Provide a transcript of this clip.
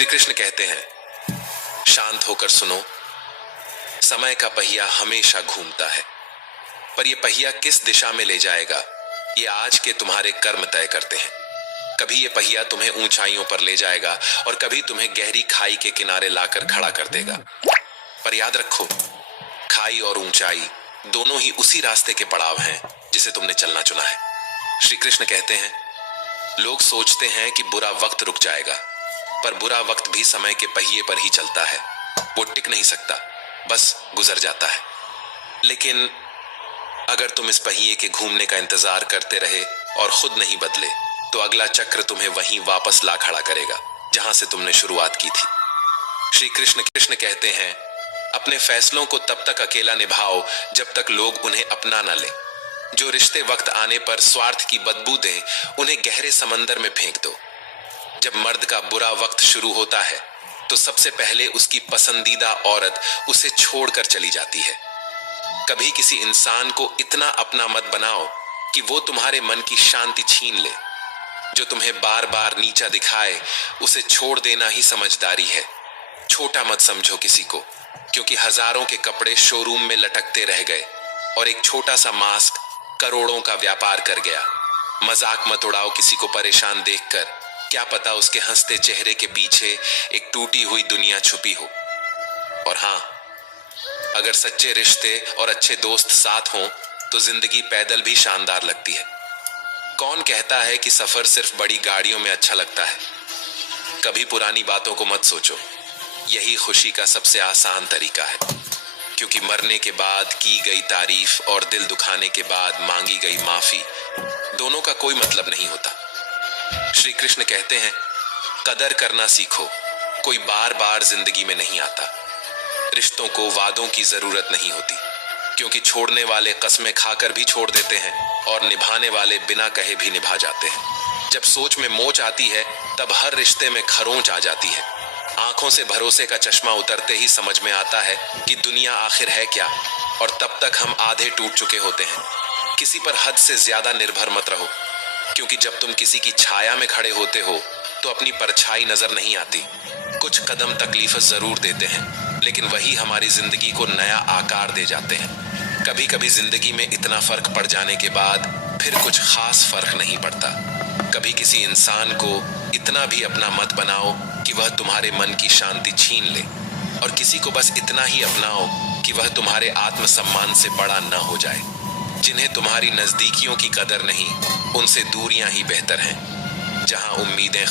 श्री कृष्ण कहते हैं, शांत होकर सुनो। समय का पहिया हमेशा घूमता है, पर यह पहिया किस दिशा में ले जाएगा ये आज के तुम्हारे कर्म तय करते हैं। कभी ये पहिया तुम्हें ऊंचाइयों पर ले जाएगा और कभी तुम्हें गहरी खाई के किनारे लाकर खड़ा कर देगा। पर याद रखो, खाई और ऊंचाई दोनों ही उसी रास्ते के पड़ाव हैं जिसे तुमने चलना चुना है। श्री कृष्ण कहते हैं, लोग सोचते हैं कि बुरा वक्त रुक जाएगा, पर बुरा वक्त भी समय के पहिए पर ही चलता है। वो टिक नहीं सकता, बस गुजर जाता है। लेकिन अगर तुम इस पहिए के घूमने का इंतजार करते रहे और खुद नहीं बदले, तो अगला चक्र तुम्हें वहीं वापस ला खड़ा करेगा जहां से तुमने शुरुआत की थी। श्री कृष्ण कहते हैं, अपने फैसलों को तब तक अकेला निभाओ जब तक लोग उन्हें अपना न ले। जो रिश्ते वक्त आने पर स्वार्थ की बदबू दें, उन्हें गहरे समंदर में फेंक दो। जब मर्द का बुरा वक्त शुरू होता है, तो सबसे पहले उसकी पसंदीदा औरत उसे छोड़कर चली जाती है। कभी किसी इंसान को इतना अपना मत बनाओ कि वो तुम्हारे मन की शांति छीन ले। जो तुम्हें बार बार नीचा दिखाए, उसे छोड़ देना ही समझदारी है। छोटा मत समझो किसी को, क्योंकि हजारों के कपड़े शोरूम में लटकते रह गए और एक छोटा सा मास्क करोड़ों का व्यापार कर गया। मजाक मत उड़ाओ किसी को परेशान देखकर, क्या पता उसके हंसते चेहरे के पीछे एक टूटी हुई दुनिया छुपी हो। और हां, अगर सच्चे रिश्ते और अच्छे दोस्त साथ हों, तो जिंदगी पैदल भी शानदार लगती है। कौन कहता है कि सफर सिर्फ बड़ी गाड़ियों में अच्छा लगता है? कभी पुरानी बातों को मत सोचो, यही खुशी का सबसे आसान तरीका है। क्योंकि मरने के बाद की गई तारीफ और दिल दुखाने के बाद मांगी गई माफी, दोनों का कोई मतलब नहीं होता। श्री कृष्ण कहते हैं, कदर करना सीखो। कोई बार बार जिंदगी में नहीं आता। रिश्तों को वादों की जरूरत नहीं होती, क्योंकि छोड़ने वाले कस्में खाकर भी छोड़ देते हैं और निभाने वाले बिना कहे भी निभा जाते हैं। जब सोच में मोच आती है, तब हर रिश्ते में खरोंच आ जाती है। आंखों से भरोसे का चश्मा उतरते ही समझ में आता है कि दुनिया आखिर है क्या, और तब तक हम आधे टूट चुके होते हैं। किसी पर हद से ज्यादा निर्भर मत रहो, क्योंकि जब तुम किसी की छाया में खड़े होते हो, तो अपनी परछाई नजर नहीं आती। कुछ कदम तकलीफ जरूर देते हैं, लेकिन वही हमारी जिंदगी को नया आकार दे जाते हैं। कभी कभी जिंदगी में इतना फर्क पड़ जाने के बाद फिर कुछ खास फर्क नहीं पड़ता। कभी किसी इंसान को इतना भी अपना मत बनाओ कि वह तुम्हारे मन की शांति छीन ले, और किसी को बस इतना ही अपनाओ कि वह तुम्हारे आत्मसम्मान से बड़ा न हो जाए। जिन्हें तुम्हारी नजदीकियों की कदर नहीं, उनसे दूरियां ही बेहतर हैं। जहां उम्मीदें